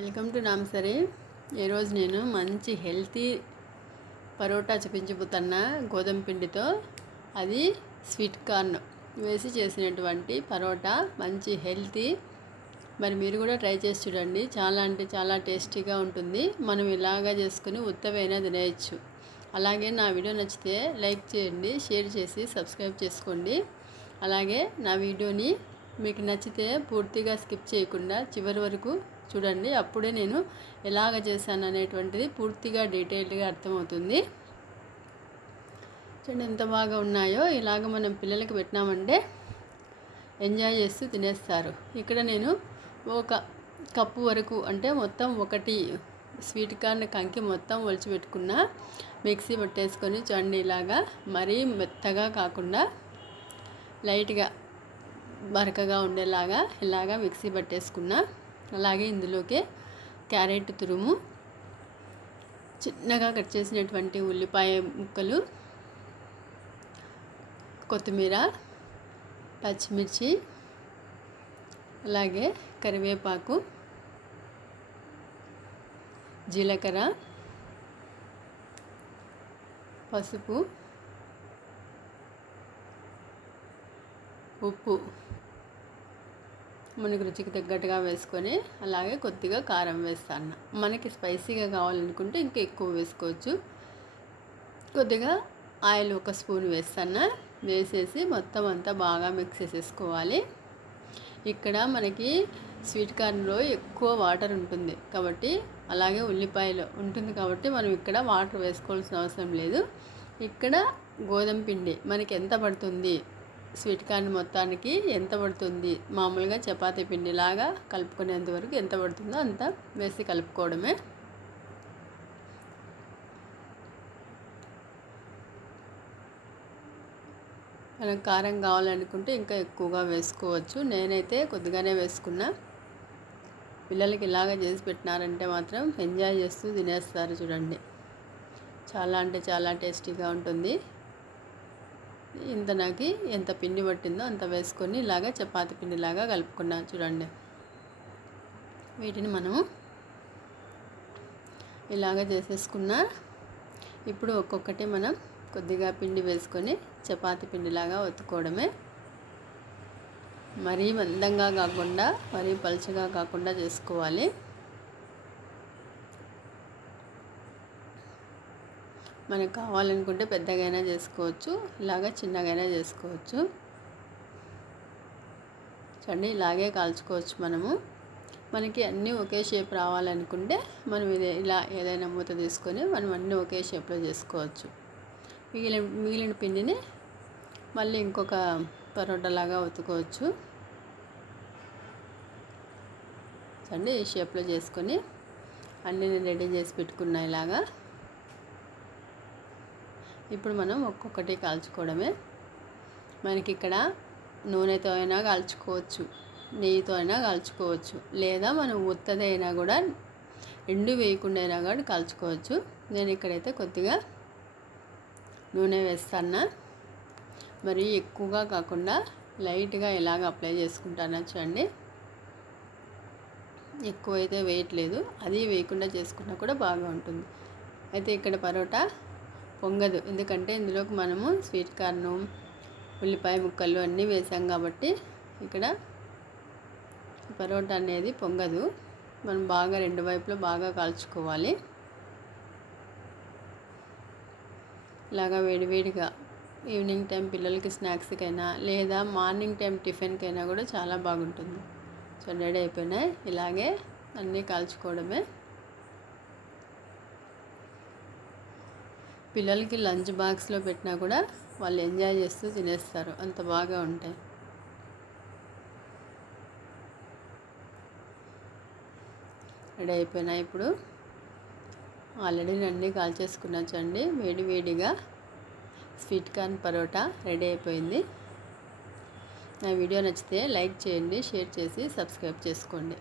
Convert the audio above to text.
Welcome to నామ్సరీ. ఈరోజు నేను మంచి హెల్తీ పరోటా చూపించబోతున్నా గోధుమ పిండితో అది స్వీట్ కార్న్ వేసి చేసినటువంటి పరోటా. మంచి హెల్తీ. మరి మీరు కూడా ట్రై చేసి చూడండి. చాలా అంటే చాలా టేస్టీగా ఉంటుంది. మనం ఇలాగా చేసుకుని ఉత్తవైనా తినేయచ్చు. అలాగే నా వీడియో నచ్చితే లైక్ చేయండి షేర్ చేసి సబ్స్క్రైబ్ చేసుకోండి. అలాగే నా వీడియోని మీకు నచ్చితే పూర్తిగా స్కిప్ చేయకుండా చివరి వరకు చూడండి అప్పుడే నేను ఎలాగ చేశాను అనేటువంటిది పూర్తిగా డీటెయిల్డ్గా అర్థమవుతుంది. చూడండి ఎంత బాగా ఉన్నాయో. ఇలాగ మనం పిల్లలకి పెట్టినామంటే ఎంజాయ్ చేస్తూ తినేస్తారు. ఇక్కడ నేను ఒక కప్పు వరకు అంటే మొత్తం ఒకటి స్వీట్ కార్న్ కంకి మొత్తం ఒలిచిపెట్టుకున్న మిక్సీ పట్టేసుకొని చూడండి ఇలాగా మరీ మెత్తగా కాకుండా లైట్గా బరకగా ఉండేలాగా ఇలాగా మిక్సీ పట్టేసుకున్నా అలాగే ఇందులోకి క్యారెట్ తురుము చిన్నగా కట్ చేసినటువంటి ఉల్లిపాయ ముక్కలు కొత్తిమీర పచ్చిమిర్చి అలాగే కరివేపాకు జీలకర్ర పసుపు ఉప్పు మనకి రుచికి తగ్గట్టుగా వేసుకొని అలాగే కొద్దిగా కారం వేస్తాను. మనకి స్పైసీగా కావాలనుకుంటే ఇంకా ఎక్కువ వేసుకోవచ్చు. కొద్దిగా ఆయిల్ ఒక స్పూన్ వేస్తాను. వేసేసి మొత్తం అంతా బాగా మిక్స్ చేసేసుకోవాలి. ఇక్కడ మనకి స్వీట్ కార్న్లో ఎక్కువ వాటర్ ఉంటుంది కాబట్టి అలాగే ఉల్లిపాయలు ఉంటుంది కాబట్టి మనం ఇక్కడ వాటర్ వేసుకోవాల్సిన అవసరం లేదు. ఇక్కడ గోధుమ పిండి మనకి ఎంత పడుతుంది? స్వీట్ కార్న్ మొత్తానికి ఎంత పడుతుంది? మామూలుగా చపాతీ పిండిలాగా కలుపుకునేంత వరకు ఎంత పడుతుందో అంత వేసి కలుపుకోవడమే. మనకు కారం కావాలనుకుంటే ఇంకా ఎక్కువగా వేసుకోవచ్చు. నేనైతే కొద్దిగానే వేసుకున్నా. పిల్లలకి ఇలాగ చేసి పెట్టినారంటే మాత్రం ఎంజాయ్ చేస్తూ తినేస్తారు చూడండి. చాలా అంటే చాలా టేస్టీగా ఉంటుంది. ఇంత నాకు ఎంత పిండి పట్టిందో అంత వేసుకొని ఇలాగా చపాతి పిండిలాగా కలుపుకున్నాను చూడండి. వీటిని మనము ఇలాగ చేసేసుకున్న ఇప్పుడు ఒక్కొక్కటి మనం కొద్దిగా పిండి వేసుకొని చపాతి పిండిలాగా ఒత్తుకోవడమే. మరీ మందంగా కాకుండా మరీ పలుచగా కాకుండా చేసుకోవాలి. మనకు కావాలనుకుంటే పెద్దగైనా చేసుకోవచ్చు ఇలాగ చిన్నగైనా చేసుకోవచ్చు. చూడండి ఇలాగే కాల్చుకోవచ్చు మనము. మనకి అన్నీ ఒకే షేప్ రావాలనుకుంటే మనం ఇది ఇలా ఏదైనా మూత తీసుకొని మనం అన్నీ ఒకే షేప్లో చేసుకోవచ్చు. మిగిలిన మిగిలిన పిండిని మళ్ళీ ఇంకొక పరోటాలాగా ఉతుకోవచ్చు చూడండి ఈ షేప్లో చేసుకొని అన్నీ రెడీ చేసి పెట్టుకున్నా ఇలాగా ఇప్పుడు మనం ఒక్కొక్కటి కాల్చుకోవడమే. మనకి ఇక్కడ నూనెతో అయినా కాల్చుకోవచ్చు నెయ్యితో అయినా కాల్చుకోవచ్చు లేదా మనం ఉత్తదైనా కూడా ఎండు వేయకుండా అయినా కూడా కాల్చుకోవచ్చు. నేను ఇక్కడైతే కొద్దిగా నూనె వేస్తాను మరి ఎక్కువగా కాకుండా లైట్గా ఎలాగ అప్లై చేసుకుంటానో చూడండి. ఎక్కువైతే వేయట్లేదు. అది వేయకుండా చేసుకున్నా కూడా బాగా ఉంటుంది. అయితే ఇక్కడ పరోటా పొంగదు. ఎందుకంటే ఇందులోకి మనము స్వీట్ కార్ను ఉల్లిపాయ ముక్కలు అన్నీ వేసాం కాబట్టి ఇక్కడ పరోటా అనేది పొంగదు. మనం బాగా రెండు వైపులో బాగా కాల్చుకోవాలి. ఇలాగా వేడివేడిగా ఈవినింగ్ టైం పిల్లలకి స్నాక్స్కైనా లేదా మార్నింగ్ టైం టిఫిన్కైనా కూడా చాలా బాగుంటుంది. సో రెడీ అయిపోయినాయి. ఇలాగే అన్నీ కాల్చుకోవడమే. పిల్లలకి లంచ్ బాక్స్లో పెట్టినా కూడా వాళ్ళు ఎంజాయ్ చేస్తూ తినేస్తారు. అంత బాగా ఉంటాయి. రెడీ అయిపోయినా ఇప్పుడు. ఆల్రెడీ అన్నీ కాల్చేసుకున్నా చూడండి. వేడి వేడిగా స్వీట్ కార్న్ పరోటా రెడీ అయిపోయింది. నా వీడియో నచ్చితే లైక్ చేయండి షేర్ చేసి సబ్స్క్రైబ్ చేసుకోండి.